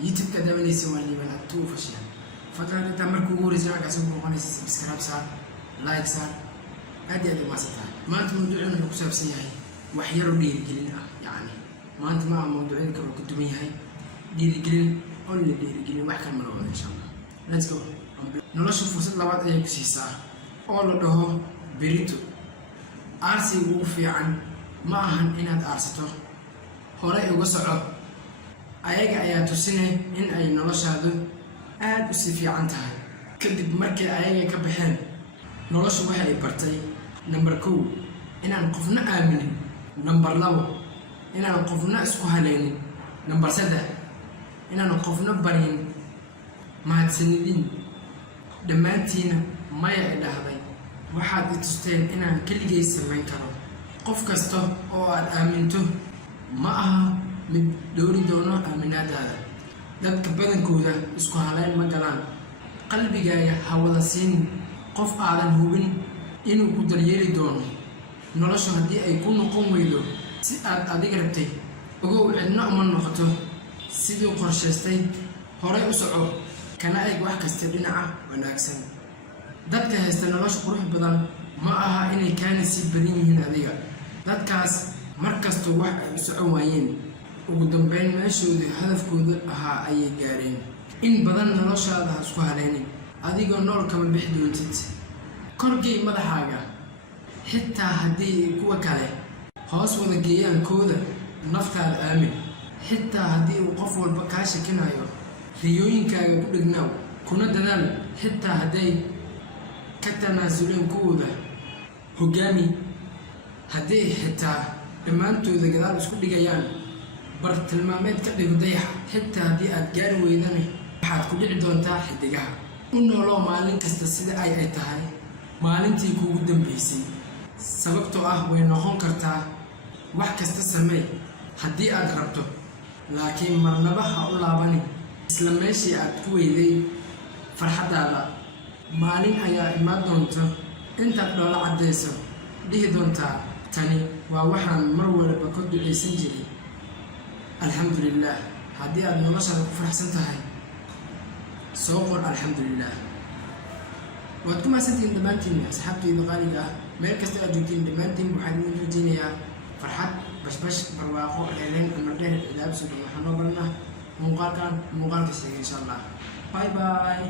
يوتيوب كده من يسوي اللي من هتوه فشيا فكرة تعمل كوري زي ما كسبوا قناة سبسكرايب صار لايك صار هذه اللي ما صارت ما أنت موضوعنا نكسب سياحي وحيروا لي الجلين يعني ما أنت مع موضوعين كانوا كنتمي هاي دي الجلين قول لي دي الجلين وحكي من الأول إن شاء الله let's go نلاش فرصة لوات أي كسيسة أول ده بريتو أرسي وفي عن معهن إن أرسته هراء وقصعه ayaga ayaa tusinay in ay noloshaadu aad u sifi cantahay kadib markii ayaga ka baxeen noloshu waxay bartay number 2 inaan qofna aaminin number 2 inaan qofna isku haleynin number 3 inaan qofna barin mahadsanidin dhammaantiina maya ay dhahday waxaad i tusteen inaan keligay samayn karo qof kasta oo aad aaminto ma aha mid dowri doono aaminaadaada dadka badankooda isku haleyn ma galaan qalbigaaga ha wada siin qof aadan hubin inuu ku daryeeli doono noloshu haddii ay ku noqon weydo si aad adiga rabtay ogow cidna uma noqoto sidii qorshaystay horay u soco kana eeg wax kasta dhinaca wanaagsan dadka haysta nolosha qurux badan ma aha inay kaani sii badan yihiin adiga dadkaas markasta wax ay u socon waayeen ugu dambeyn meeshooda hadafkooda ahaa ayay gaareen in badan noloshaada ha isku haleynin adigoo nool kama bixi doontid korgey madaxaaga xitaa haddii kuwa kale hoos wada geeyaan kooda naftaada aamin xitaa haddii uu qof walba kaa shakinayo riyooyinkaaga ku dhignaaw kuna dadaal xitaa hadday ka tanaasuleen kuwooda hogaami haddii xitaa dhammaantooda gadaal isku dhigayaan bar tilmaameed ka dhigo dayax xitaa haddii aad gaari weydana waxaad ku dhici doontaa xidigaha u nooloo maalin kasta sida ay tahay maalintii kuugu dambeysay sababtoo ah way noqon kartaa wax kasta sameey haddii aad rabto laakiin marnaba ha u laabanin isla meeshii aad ku weyday farxadaada maalin ayaa imaan doonto intaad dhoola caddayso dhihi doontaa tani waa waxaan mar walba ka ducaysan jiray الحمد لله هذه النمشة كفر حسنتها سوق الحمد لله وتكون سنتين دمانتين سحبتي بغالية مركز تأجدين دمانتين وحدين الدنيا فرحات بش برواقو الإعلان المرده الإداب سبحانه وتعالى مقال كان إن شاء الله باي باي